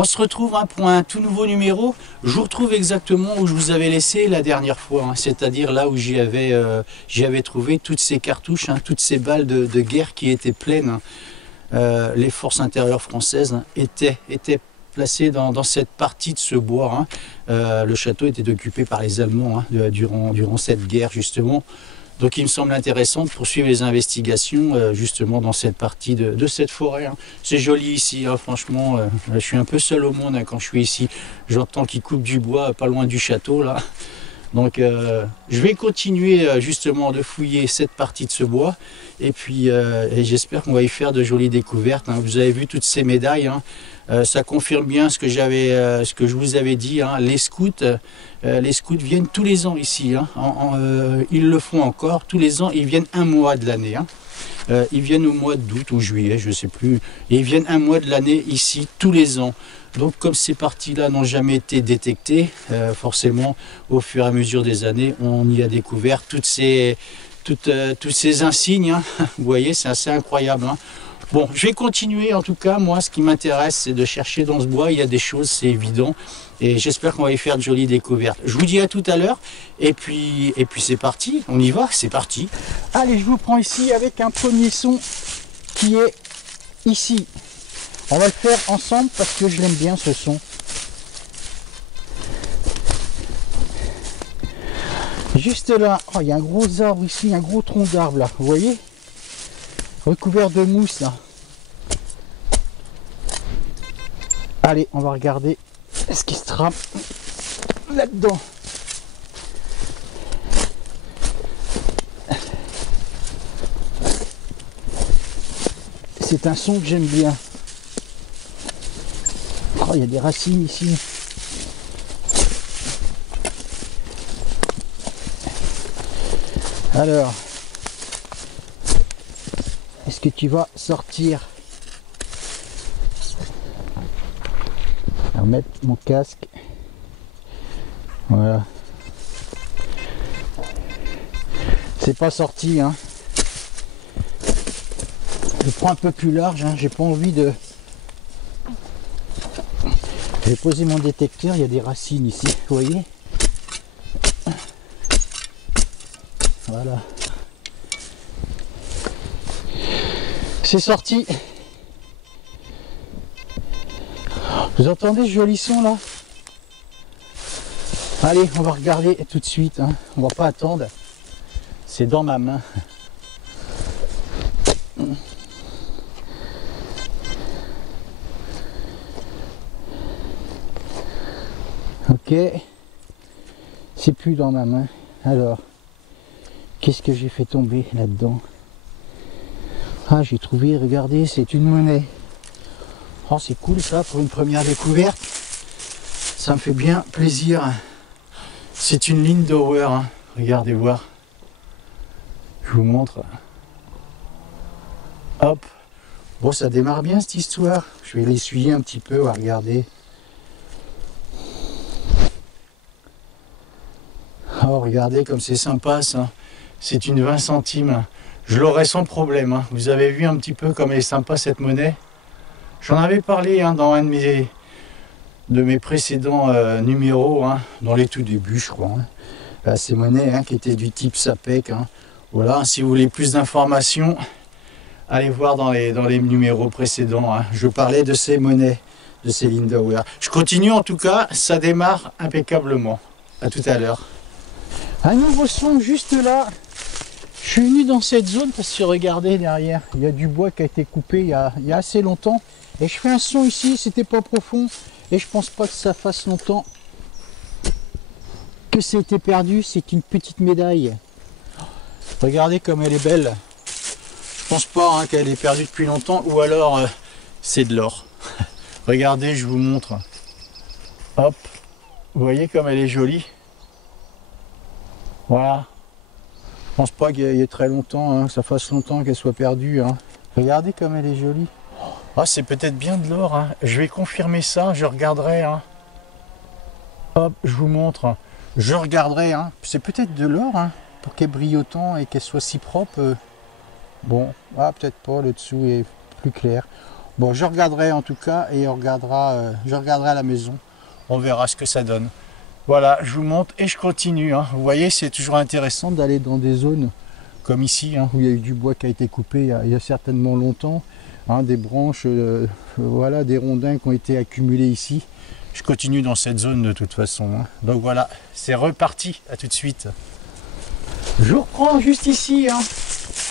On se retrouve pour un tout nouveau numéro. Je vous retrouve exactement où je vous avais laissé la dernière fois, hein, c'est-à-dire là où j'y avais trouvé toutes ces cartouches, hein, toutes ces balles de guerre qui étaient pleines. Les forces intérieures françaises, hein, étaient placées dans cette partie de ce bois. Hein. Le château était occupé par les Allemands, hein, durant cette guerre justement. Donc il me semble intéressant de poursuivre les investigations justement dans cette partie de cette forêt. Hein. C'est joli ici, hein, franchement, je suis un peu seul au monde, hein, quand je suis ici. J'entends qu'ils coupent du bois pas loin du château là. Donc je vais continuer justement de fouiller cette partie de ce bois et puis et j'espère qu'on va y faire de jolies découvertes. Hein. Vous avez vu toutes ces médailles, hein. Ça confirme bien ce que je vous avais dit. Hein. Les scouts viennent tous les ans ici. Hein. Ils le font encore tous les ans. Ils viennent un mois de l'année. Hein. Ils viennent au mois d'août ou juillet, je ne sais plus. Et ils viennent un mois de l'année ici tous les ans. Donc comme ces parties-là n'ont jamais été détectées, forcément au fur et à mesure des années, on y a découvert tous ces insignes. Hein. Vous voyez, c'est assez incroyable. Hein. Bon, je vais continuer. En tout cas, moi, ce qui m'intéresse, c'est de chercher dans ce bois. Il y a des choses, c'est évident. Et j'espère qu'on va y faire de jolies découvertes. Je vous dis à tout à l'heure. Et puis c'est parti. On y va, c'est parti. Allez, je vous prends ici avec un premier son qui est ici. On va le faire ensemble parce que je l'aime bien ce son. Juste là, oh, il y a un gros arbre ici, un gros tronc d'arbre là, vous voyez? Recouvert de mousse là. Allez, on va regarder ce qui se trame là-dedans. C'est un son que j'aime bien. Oh, il y a des racines ici. Alors, est-ce que tu vas sortir? Je vais remettre mon casque. Voilà. C'est pas sorti, hein. Je prends un peu plus large, hein. J'ai pas envie de... Je vais poser mon détecteur, il y a des racines ici, vous voyez? Voilà. C'est sorti. Vous entendez ce joli son là? Allez, on va regarder tout de suite, hein. On va pas attendre. C'est dans ma main. Ok, c'est plus dans ma main. Alors, qu'est-ce que j'ai fait tomber là-dedans? Ah, j'ai trouvé, regardez, c'est une monnaie. Oh, c'est cool ça pour une première découverte. Ça me fait bien plaisir. C'est une Lindauer, hein. Regardez voir. Je vous montre. Hop. Bon, ça démarre bien cette histoire. Je vais l'essuyer un petit peu, on va regarder. Oh, regardez comme c'est sympa ça. C'est une 20 centimes. Je l'aurai sans problème. Hein. Vous avez vu un petit peu comme elle est sympa cette monnaie. J'en avais parlé, hein, dans un de mes précédents numéros, hein, dans les tout débuts, je crois. Hein. Ces monnaies, hein, qui étaient du type SAPEC. Hein. Voilà, si vous voulez plus d'informations, allez voir dans les numéros précédents. Hein. Je parlais de ces monnaies, de ces Lindauer. Je continue en tout cas, ça démarre impeccablement. À tout à l'heure. Un nouveau son juste là. Je suis venu dans cette zone parce que regardez derrière, il y a du bois qui a été coupé il y a assez longtemps. Et je fais un son ici, c'était pas profond. Et je pense pas que ça fasse longtemps que ça a été perdu. C'est une petite médaille. Regardez comme elle est belle. Je pense pas, hein, qu'elle est perdue depuis longtemps. Ou alors c'est de l'or. Regardez, je vous montre. Hop. Vous voyez comme elle est jolie. Voilà. Je pense pas qu'il y ait très longtemps, hein, que ça fasse longtemps qu'elle soit perdue. Hein. Regardez comme elle est jolie. Ah, c'est peut-être bien de l'or. Hein. Je vais confirmer ça, je regarderai. Hein. Hop, je vous montre. Je regarderai. Hein. C'est peut-être de l'or, hein, pour qu'elle brille autant et qu'elle soit si propre. Bon, ah, peut-être pas, le dessous est plus clair. Bon, je regarderai en tout cas et je regarderai à la maison. On verra ce que ça donne. Voilà, je vous montre et je continue. Hein. Vous voyez, c'est toujours intéressant d'aller dans des zones comme ici, hein, où il y a eu du bois qui a été coupé il y a certainement longtemps. Hein, des branches, voilà, des rondins qui ont été accumulés ici. Je continue dans cette zone de toute façon. Hein. Donc voilà, c'est reparti. À tout de suite. Je reprends juste ici. Hein.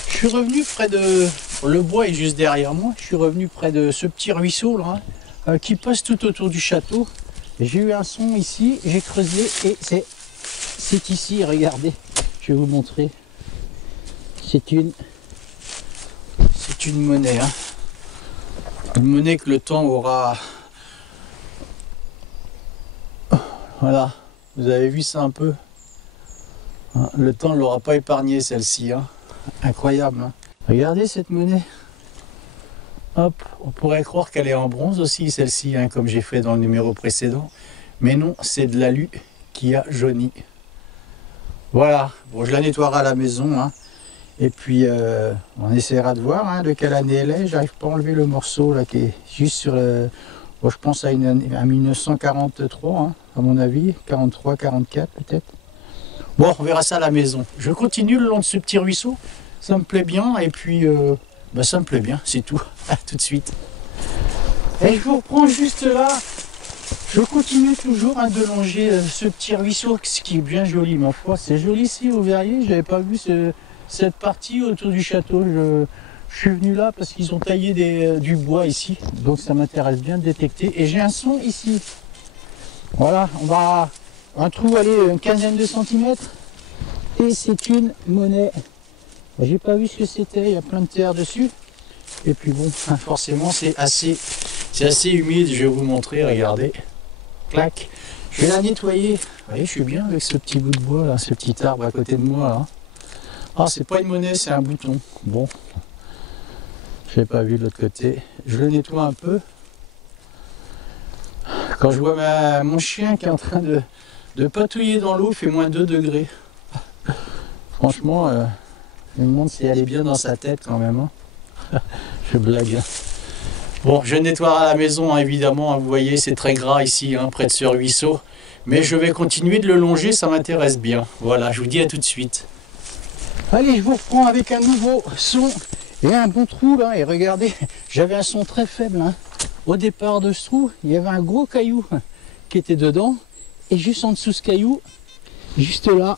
Je suis revenu près de... Le bois est juste derrière moi. Je suis revenu près de ce petit ruisseau là, qui passe tout autour du château. J'ai eu un son ici, j'ai creusé et c'est ici, regardez. Je vais vous montrer. C'est une monnaie. Hein. Une monnaie que le temps aura... Voilà, vous avez vu ça un peu. Le temps ne l'aura pas épargné celle-ci. Hein. Incroyable. Hein. Regardez cette monnaie. Hop, on pourrait croire qu'elle est en bronze aussi celle-ci, hein, comme j'ai fait dans le numéro précédent. Mais non, c'est de l'alu qui a jauni. Voilà, bon, je la nettoierai à la maison. Hein. Et puis, on essaiera de voir hein, de quelle année elle est. J'arrive pas à enlever le morceau là qui est juste sur le... Bon, je pense à 1943, hein, à mon avis. 43, 44 peut-être. Bon, on verra ça à la maison. Je continue le long de ce petit ruisseau. Ça me plaît bien. Et puis, ça me plaît bien, c'est tout. À tout de suite. Et je vous reprends juste là. Je continue toujours hein, de longer ce petit ruisseau, ce qui est bien joli, ma foi. C'est joli ici, vous verriez. Je n'avais pas vu cette partie autour du château. Je suis venu là parce qu'ils ont taillé du bois ici. Donc ça m'intéresse bien de détecter. Et j'ai un son ici. Voilà, on va un trou, allez, une quinzaine de centimètres. Et c'est une monnaie. J'ai pas vu ce que c'était, il y a plein de terre dessus. Et puis bon, forcément c'est assez humide, je vais vous montrer, regardez. Clac. Je vais la nettoyer. Vous voyez, je suis bien avec ce petit bout de bois là, ce petit arbre à côté de moi là. Ah, c'est pas une monnaie, c'est un bouton. Bon. Je l'ai pas vu de l'autre côté. Je le nettoie un peu. Quand je vois mon chien qui est en train de patouiller dans l'eau, il fait moins 2 degrés. Franchement, je me demande si elle est bien dans sa tête quand même. Hein. Je blague. Bon, je nettoie à la maison, hein, évidemment. Hein, vous voyez, c'est très gras ici, hein, près de ce ruisseau. Mais je vais continuer de le longer, ça m'intéresse bien. Voilà, je vous dis à tout de suite. Allez, je vous reprends avec un nouveau son et un bon trou là. Et regardez, j'avais un son très faible. Hein. Au départ de ce trou, il y avait un gros caillou qui était dedans. Et juste en dessous de ce caillou, juste là,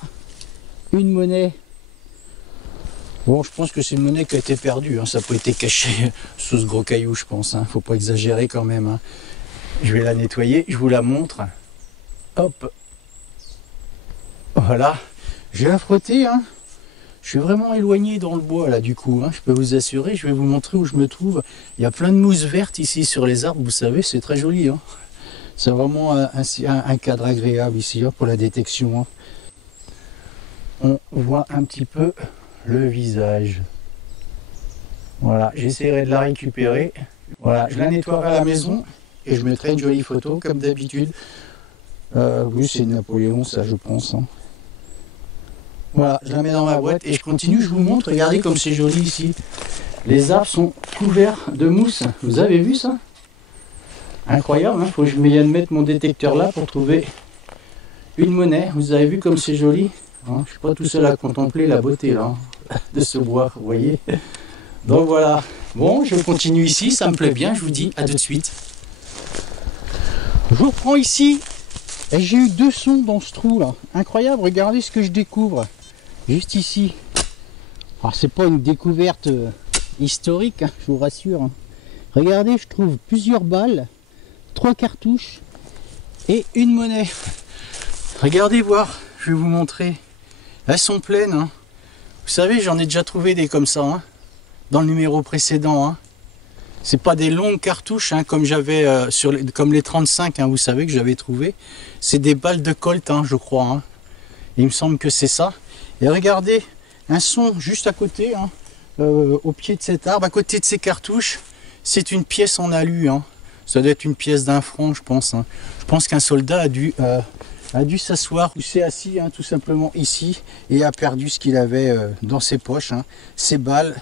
une monnaie. Bon, je pense que c'est une monnaie qui a été perdue. Hein. Ça n'a pas été caché sous ce gros caillou, je pense. Hein. Faut pas exagérer quand même. Hein. Je vais la nettoyer, je vous la montre. Hop. Voilà. Je vais la frotter. Hein. Je suis vraiment éloigné dans le bois là du coup. Hein. Je peux vous assurer, je vais vous montrer où je me trouve. Il y a plein de mousse verte ici sur les arbres. Vous savez, c'est très joli. Hein. C'est vraiment un cadre agréable ici hein, pour la détection. Hein. On voit un petit peu le visage. Voilà, j'essaierai de la récupérer. Voilà, je la nettoierai à la maison et je mettrai une jolie photo comme d'habitude. Oui, c'est Napoléon, ça je pense. Hein. Voilà, je la mets dans ma boîte et je continue, je vous montre. Regardez comme c'est joli ici. Les arbres sont couverts de mousse. Vous avez vu ça? Incroyable, hein. Faut que je vienne mettre mon détecteur là pour trouver une monnaie. Vous avez vu comme c'est joli? Hein, je ne suis pas tout seul à contempler la beauté là, de ce bois, vous voyez. Donc voilà. Bon, je continue ici, ça me plaît bien, je vous dis à tout de suite. Je vous reprends ici. Et j'ai eu 2 sons dans ce trou là. Incroyable, regardez ce que je découvre. Juste ici. Alors c'est pas une découverte historique, hein, je vous rassure. Hein. Regardez, je trouve plusieurs balles, 3 cartouches et une monnaie. Regardez voir, je vais vous montrer. Elles sont pleines. Hein. Vous savez, j'en ai déjà trouvé des comme ça, hein, dans le numéro précédent. Hein. C'est pas des longues cartouches hein, comme j'avais comme les 35, hein, vous savez que j'avais trouvé. C'est des balles de Colt, hein, je crois. Hein. Il me semble que c'est ça. Et regardez, un son juste à côté, hein, au pied de cet arbre, à côté de ces cartouches. C'est une pièce en alu. Hein. Ça doit être une pièce d'1 franc, je pense. Hein. Je pense qu'un soldat a dû s'asseoir ou s'est assis hein, tout simplement ici et a perdu ce qu'il avait dans ses poches, hein, ses balles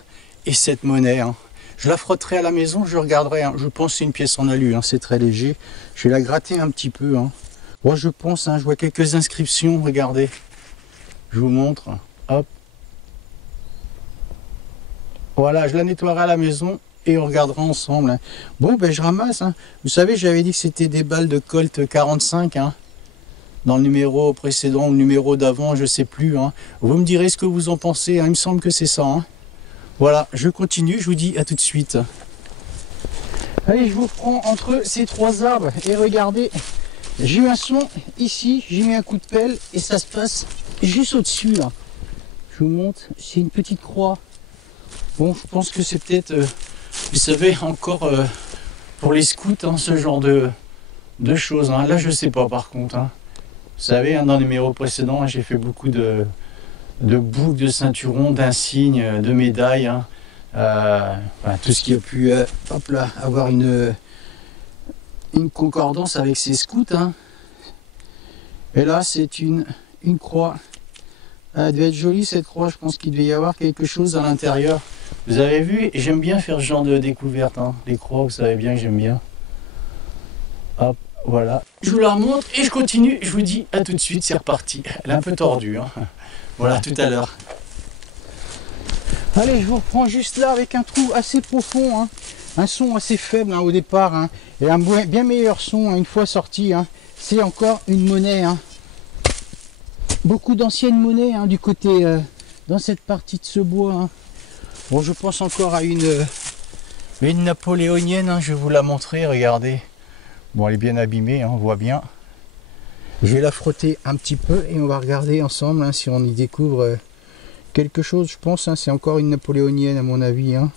et cette monnaie. Hein. Je la frotterai à la maison, je regarderai. Hein. Je pense que c'est une pièce en alu, hein. C'est très léger. Je vais la gratter un petit peu. Hein. Moi, je pense, hein, je vois quelques inscriptions, regardez. Je vous montre. Hop. Voilà, je la nettoierai à la maison et on regardera ensemble. Hein. Bon, ben je ramasse. Hein. Vous savez, j'avais dit que c'était des balles de Colt 45. Hein. Dans le numéro précédent ou le numéro d'avant, je sais plus. Hein. Vous me direz ce que vous en pensez. Hein. Il me semble que c'est ça. Hein. Voilà, je continue. Je vous dis à tout de suite. Allez, je vous prends entre ces trois arbres et regardez. J'ai eu un son ici. J'ai mis un coup de pelle et ça se passe juste au-dessus. Là. Je vous montre. C'est une petite croix. Bon, je pense que c'est peut-être, vous savez, encore pour les scouts, hein, ce genre de choses. Hein. Là, je sais pas par contre. Hein. Vous savez, hein, dans les numéros précédents, hein, j'ai fait beaucoup de boucles, de ceinturons, d'insignes, de médailles. Hein. Voilà, tout ce qui a pu hop là, avoir une concordance avec ces scouts. Hein. Et là, c'est une croix. Elle devait être jolie cette croix, je pense qu'il devait y avoir quelque chose à l'intérieur. Vous avez vu, j'aime bien faire ce genre de découverte. Hein. Les croix, vous savez bien que j'aime bien. Hop, voilà. Je vous la remonte et je continue. Je vous dis à tout de suite, c'est reparti. Elle est un peu tordue. Hein. Voilà, tout à l'heure. Allez, je vous reprends juste là avec un trou assez profond. Hein. Un son assez faible hein, au départ. Hein. Et un bien meilleur son hein, une fois sorti. Hein. C'est encore une monnaie. Hein. Beaucoup d'anciennes monnaies hein, du côté dans cette partie de ce bois. Hein. Bon, je pense encore à une napoléonienne. Hein, je vais vous la montrer. Regardez. Bon, elle est bien abîmée. Hein, on voit bien. Je vais la frotter un petit peu et on va regarder ensemble hein, si on y découvre quelque chose. Je pense. Hein, c'est encore une napoléonienne à mon avis. Hein.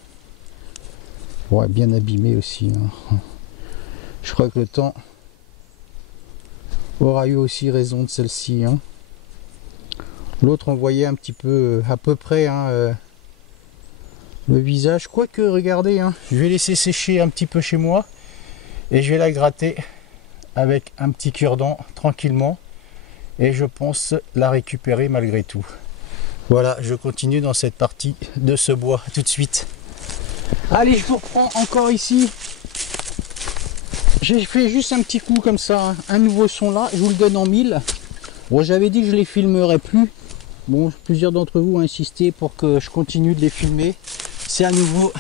Ouais, bien abîmée aussi. Hein. Je crois que le temps aura eu aussi raison de celle-ci. Hein. L'autre on voyait un petit peu à peu près hein, le visage. Quoique regardez, hein, je vais laisser sécher un petit peu chez moi et je vais la gratter avec un petit cure-dent tranquillement et je pense la récupérer malgré tout. Voilà, je continue dans cette partie de ce bois tout de suite. Allez, je vous reprends encore ici. J'ai fait juste un petit coup comme ça, hein. Un nouveau son là, je vous le donne en 1000. Bon, j'avais dit que je les filmerais plus. Bon, plusieurs d'entre vous ont insisté pour que je continue de les filmer. C'est à nouveau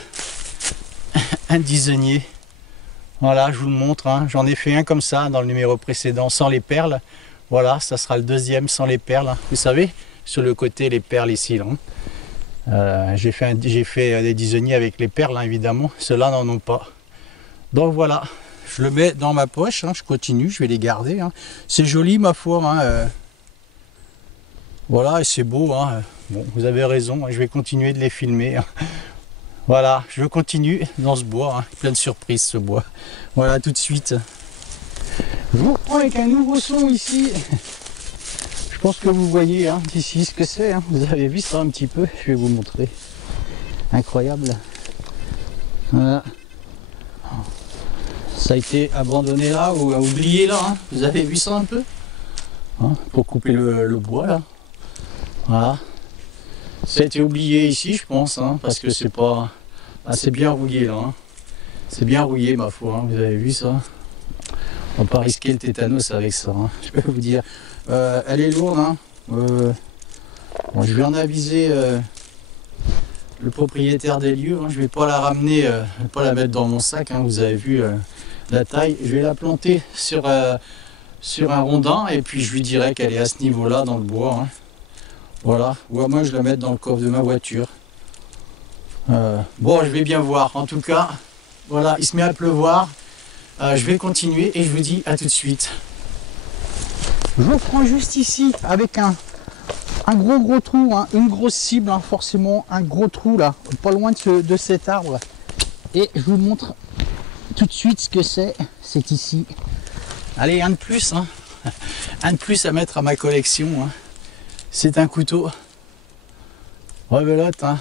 un disonnier. Voilà, je vous le montre. Hein. J'en ai fait un comme ça dans le numéro précédent sans les perles. Voilà, ça sera le deuxième sans les perles. Vous savez, sur le côté, les perles ici. J'ai fait des disonniers avec les perles, hein, évidemment. Ceux-là n'en ont pas. Donc voilà, je le mets dans ma poche. Hein. Je continue, je vais les garder. Hein. C'est joli, ma foi. Hein. Voilà, et c'est beau, hein. Bon, vous avez raison, je vais continuer de les filmer. Hein. Voilà, je continue dans ce bois, hein. Plein de surprises ce bois. Voilà, tout de suite. Je vous reprends avec un nouveau son ici. Je pense que vous voyez hein, ici ce que c'est. Hein. Vous avez vu ça un petit peu, je vais vous montrer. Incroyable. Voilà. Ça a été abandonné là ou oublié là. Hein. Vous avez vu ça un peu hein, pour couper le bois là. Voilà. Ça a été oublié ici, je pense, hein, parce que c'est pas assez bien rouillé là. Hein. C'est bien rouillé, ma foi. Hein, vous avez vu ça? On va pas risquer le tétanos avec ça. Hein, je peux vous dire. Elle est lourde. Hein. Bon, je vais en aviser le propriétaire des lieux. Hein, je vais pas la ramener, pas la mettre dans mon sac. Hein, vous avez vu la taille. Je vais la planter sur un rondin et puis je lui dirai qu'elle est à ce niveau-là dans le bois. Hein. Voilà, ou à moins je la mette dans le coffre de ma voiture. Bon, je vais bien voir. En tout cas, voilà, il se met à pleuvoir. Je vais continuer et je vous dis à tout de suite. Je vous prends juste ici avec un gros trou, hein, une grosse cible, hein, forcément, un gros trou là, pas loin de cet arbre. Et je vous montre tout de suite ce que c'est. C'est ici. Allez, un de plus, hein. Un de plus à mettre à ma collection. Hein. C'est un couteau rebelote. Hein.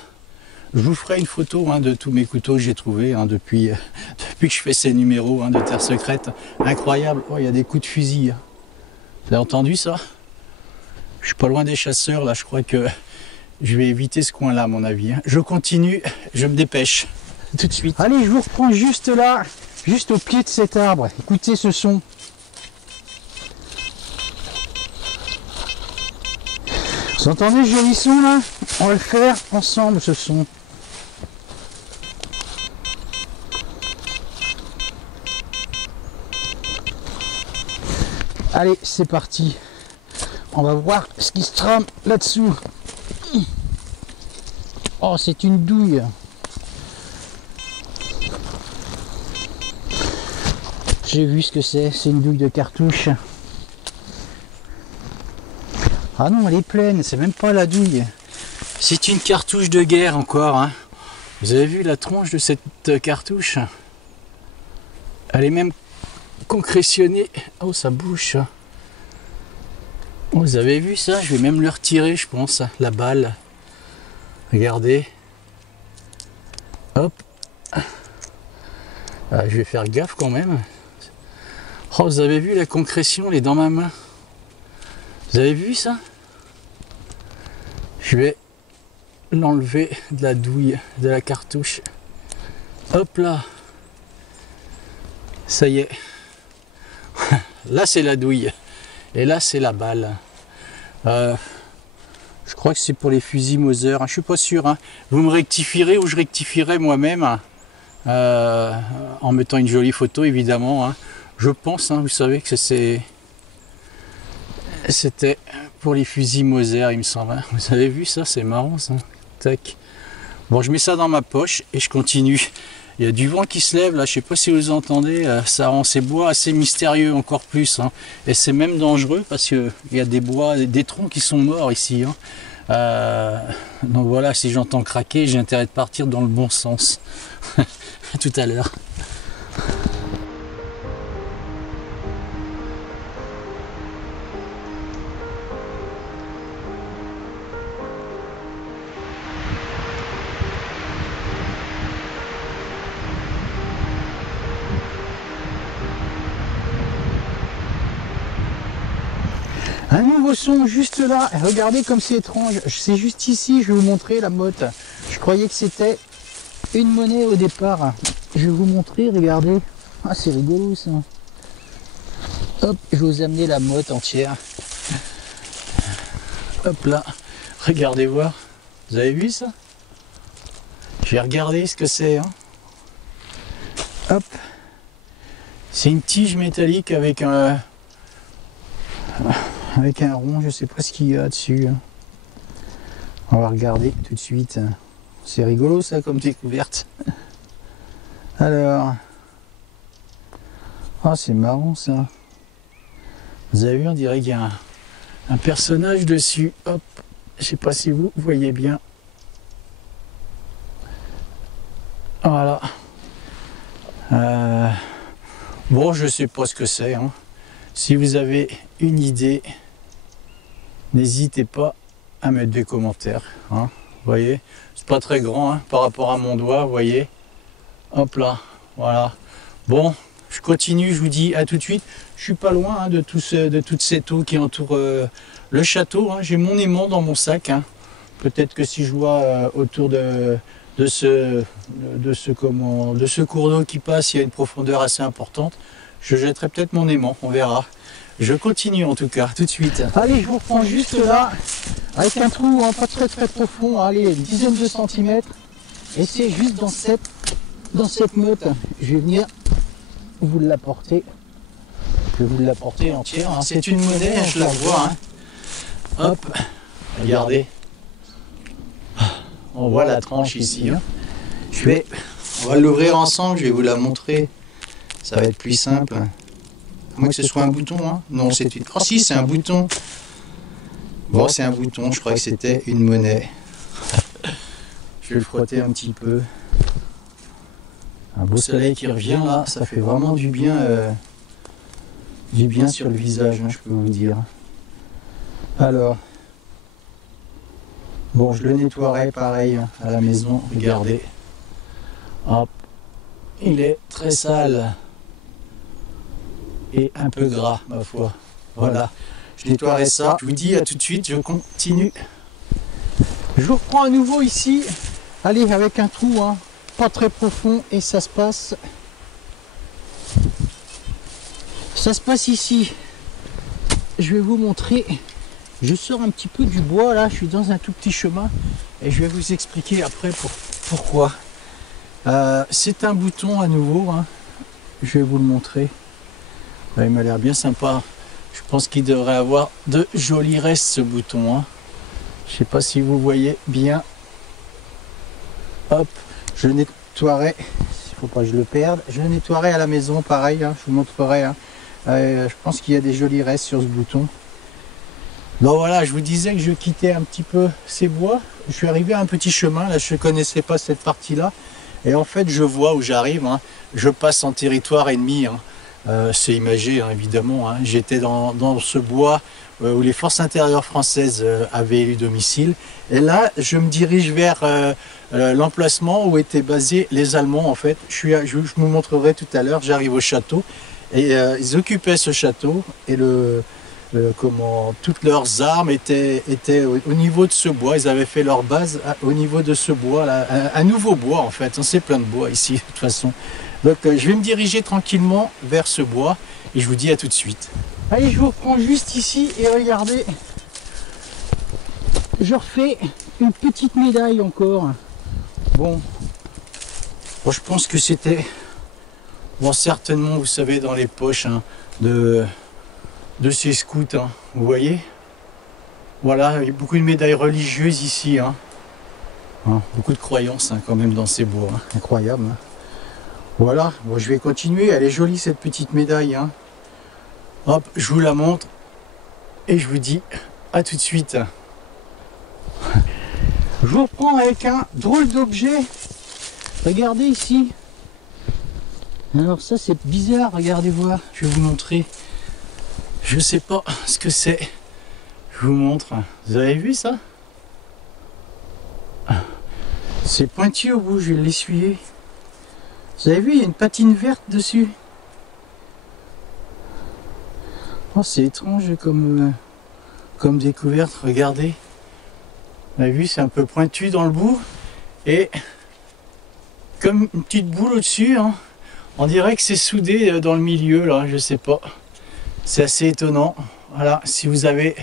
Je vous ferai une photo hein, de tous mes couteaux que j'ai trouvés hein, depuis que je fais ces numéros hein, de Terre Secrète. Incroyable. Oh, il y a des coups de fusil. Hein. Vous avez entendu ça? Je suis pas loin des chasseurs là. Je crois que je vais éviter ce coin-là à mon avis. Hein. Je continue. Je me dépêche. tout de suite. Allez, je vous reprends juste là, juste au pied de cet arbre. Écoutez ce son. Vous entendez ce joli son là? On va le faire ensemble ce son. Allez, c'est parti. On va voir ce qui se trame là-dessous. Oh, c'est une douille. J'ai vu ce que c'est une douille de cartouche. Ah non, elle est pleine, c'est même pas la douille. C'est une cartouche de guerre encore. Hein. Vous avez vu la tronche de cette cartouche? Elle est même concrétionnée. Oh, ça bouge. Oh, vous avez vu ça? Je vais même le retirer, je pense, la balle. Regardez. Hop. Ah, je vais faire gaffe quand même. Oh, vous avez vu la concrétion, elle est dans ma main. Vous avez vu ça? Je vais l'enlever de la douille de la cartouche. Hop là. Ça y est. Là c'est la douille. Et là c'est la balle. Je crois que c'est pour les fusils Mauser. Je suis pas sûr. Hein. Vous me rectifierez ou je rectifierai moi-même. En mettant une jolie photo évidemment. Hein. Je pense, hein, vous savez que c'était pour les fusils Mauser, il me semble. Vous avez vu ça? C'est marrant ça. Tac. Bon, je mets ça dans ma poche et je continue. Il y a du vent qui se lève là, je sais pas si vous entendez, ça rend ces bois assez mystérieux encore plus. Hein. Et c'est même dangereux parce qu'il y a des bois, des troncs qui sont morts ici. Hein. Donc voilà, si j'entends craquer, j'ai intérêt de partir dans le bon sens. À tout à l'heure. Un nouveau son juste là, regardez comme c'est étrange, c'est juste ici, je vais vous montrer la motte. Je croyais que c'était une monnaie au départ. Je vais vous montrer, regardez. Ah, c'est rigolo ça. Hop, je vais vous amener la motte entière. Hop là, regardez voir. Vous avez vu ça? Je vais regarder ce que c'est. Hein. Hop. C'est une tige métallique avec un rond, je sais pas ce qu'il y a dessus. On va regarder tout de suite. C'est rigolo ça comme découverte. Alors, oh, c'est marrant ça. Vous avez vu, on dirait qu'il y a un personnage dessus. Hop, je sais pas si vous voyez bien. Voilà. Bon, je sais pas ce que c'est. Hein. Si vous avez une idée, n'hésitez pas à mettre des commentaires. Hein. Vous voyez, c'est pas très grand hein, par rapport à mon doigt, vous voyez. Hop là, voilà. Bon, je continue, je vous dis à tout de suite. Je suis pas loin hein, de toute cette eau qui entoure le château. Hein. J'ai mon aimant dans mon sac. Hein. Peut-être que si je vois autour de ce cours d'eau qui passe, il y a une profondeur assez importante. Je jetterai peut-être mon aimant, on verra. Je continue en tout cas, tout de suite. Allez, je vous reprends juste là, avec un trou hein, pas très profond, allez, une dizaine de centimètres. Et c'est juste dans cette motte. Je vais venir vous l'apporter. Je vais vous l'apporter entière. Hein. C'est une monnaie, je la vois. Hein. Hop, regardez. On voit la tranche ici. Hein. On va l'ouvrir ensemble, je vais vous la montrer. Ça va être plus simple. À moins que ce soit un bouton. Hein. Non, c'est une... Oh si, c'est un bouton. Bon, c'est un bouton, je crois que c'était une monnaie. Je vais le frotter un petit peu. Un beau soleil qui revient là, ça fait vraiment du bien sur le visage, hein, je peux vous dire. Alors, bon, je le nettoierai pareil à la maison, regardez. Hop, il est très sale et un peu gras, ma foi. Voilà, je nettoierai ça. Je vous dis à tout de suite, je continue. Je vous reprends à nouveau ici. Allez, avec un trou, hein. pas très profond et ça se passe ici. Je vais vous montrer. Je sors un petit peu du bois là, je suis dans un tout petit chemin et je vais vous expliquer après pourquoi. C'est un bouton à nouveau, hein. Je vais vous le montrer. Là, il m'a l'air bien sympa. Je pense qu'il devrait avoir de jolis restes ce bouton, hein. Je sais pas si vous voyez bien. Hop, je nettoierai, il faut pas que je le perde, je le nettoierai à la maison pareil, hein, je vous montrerai, hein. Je pense qu'il y a des jolis restes sur ce bouton. Donc voilà, je vous disais que je quittais un petit peu ces bois. Je suis arrivé à un petit chemin, là je ne connaissais pas cette partie là. Et en fait je vois où j'arrive, hein. Je passe en territoire ennemi, hein. C'est imagé, hein, évidemment, hein. J'étais dans ce bois où les forces intérieures françaises avaient eu domicile. Et là je me dirige vers l'emplacement où étaient basés les Allemands en fait. Je vous montrerai tout à l'heure, j'arrive au château. Et ils occupaient ce château et toutes leurs armes étaient au niveau de ce bois. Ils avaient fait leur base au niveau de ce bois là, un nouveau bois en fait. C'est plein de bois ici de toute façon. Donc je vais me diriger tranquillement vers ce bois et je vous dis à tout de suite. Allez, je vous reprends juste ici et regardez, je refais une petite médaille encore. Bon, je pense que c'était certainement, vous savez, dans les poches, hein, de ces scouts, hein, vous voyez. Voilà, il y a beaucoup de médailles religieuses ici, hein. Beaucoup de croyances, hein, quand même dans ces bois, hein. Incroyable, hein. Voilà, bon, je vais continuer, elle est jolie cette petite médaille, hein. Hop, je vous la montre et je vous dis à tout de suite. Je vous reprends avec un drôle d'objet. Regardez ici. Alors ça c'est bizarre, regardez voir, je vais vous montrer. Je sais pas ce que c'est. Je vous montre. Vous avez vu ça? C'est pointu au bout, je vais l'essuyer. Vous avez vu, il y a une patine verte dessus. Oh, c'est étrange comme découverte, regardez. Vous avez vu, c'est un peu pointu dans le bout. Et comme une petite boule au-dessus, hein. On dirait que c'est soudé dans le milieu, là, je sais pas. C'est assez étonnant. Voilà, si vous avez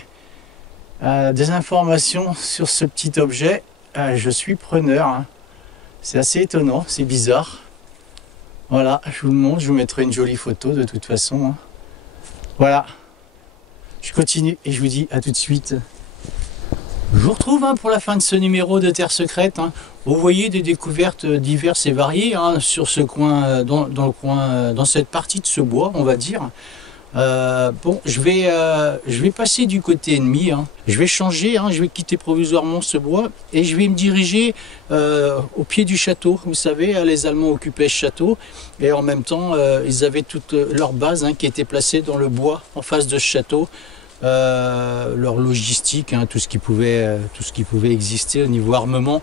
des informations sur ce petit objet, je suis preneur, hein. C'est assez étonnant, c'est bizarre. Voilà, je vous le montre, je vous mettrai une jolie photo de toute façon, hein. Voilà, je continue et je vous dis à tout de suite. Je vous retrouve, hein, pour la fin de ce numéro de Terre Secrète, hein. Vous voyez des découvertes diverses et variées, hein, sur ce coin, dans cette partie de ce bois, on va dire. Bon, je vais passer du côté ennemi, hein. Je vais changer, hein, je vais quitter provisoirement ce bois et je vais me diriger au pied du château. Vous savez, les Allemands occupaient ce château et en même temps, ils avaient toute leur base, hein, qui était placée dans le bois en face de ce château. Leur logistique, hein, tout ce qui pouvait exister au niveau armement.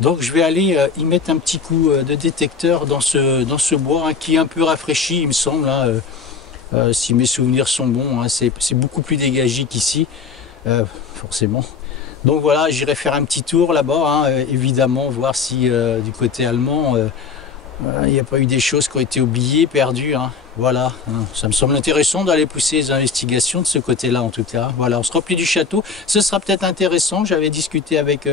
Donc je vais aller y mettre un petit coup de détecteur dans ce bois, hein, qui est un peu rafraîchi, il me semble, hein, si mes souvenirs sont bons, hein. C'est beaucoup plus dégagé qu'ici, forcément. Donc voilà, j'irai faire un petit tour là-bas, hein, évidemment, voir si du côté allemand il n'y a pas eu des choses qui ont été oubliées, perdues, hein. Voilà, hein. Ça me semble intéressant d'aller pousser les investigations de ce côté-là en tout cas. Voilà, on se replie du château, ce sera peut-être intéressant. J'avais discuté avec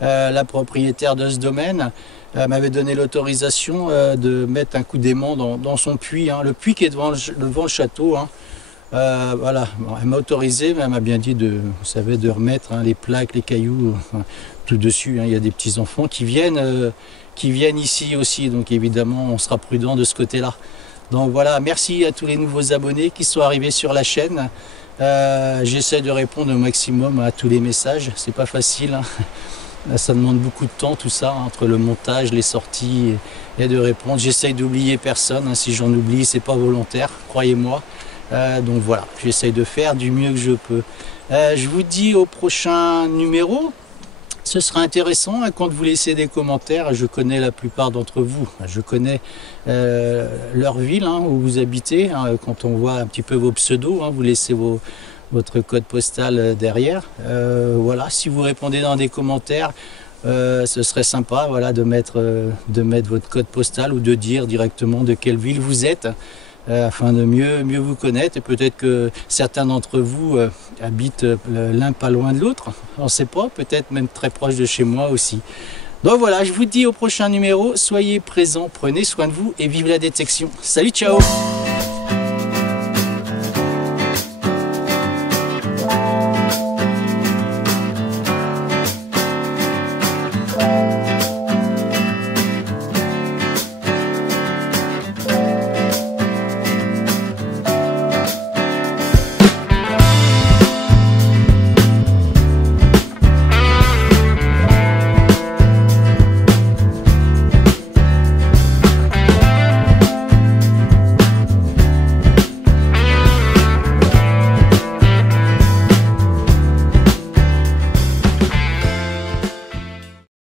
la propriétaire de ce domaine. Elle m'avait donné l'autorisation de mettre un coup d'aimant dans son puits, hein, le puits qui est devant le château, hein. Voilà, bon, elle m'a autorisé, mais elle m'a bien dit vous savez, de remettre, hein, les plaques, les cailloux, tout dessus, hein. Il y a des petits enfants qui viennent ici aussi, donc évidemment on sera prudent de ce côté-là. Donc voilà, merci à tous les nouveaux abonnés qui sont arrivés sur la chaîne. J'essaie de répondre au maximum à tous les messages, c'est pas facile, hein. Ça demande beaucoup de temps tout ça, entre le montage, les sorties et de répondre. J'essaye d'oublier personne, hein. Si j'en oublie, c'est pas volontaire, croyez-moi. Donc voilà, j'essaye de faire du mieux que je peux. Je vous dis au prochain numéro. Ce sera intéressant, hein, quand vous laissez des commentaires. Je connais la plupart d'entre vous, je connais leur ville, hein, où vous habitez, hein. Quand on voit un petit peu vos pseudos, hein, vous laissez votre code postal derrière. Voilà, si vous répondez dans des commentaires, ce serait sympa, voilà, de mettre votre code postal ou de dire directement de quelle ville vous êtes, afin de mieux vous connaître. Et peut-être que certains d'entre vous habitent l'un pas loin de l'autre, on ne sait pas, peut-être même très proche de chez moi aussi. Donc voilà, je vous dis au prochain numéro, soyez présents, prenez soin de vous et vive la détection. Salut, ciao!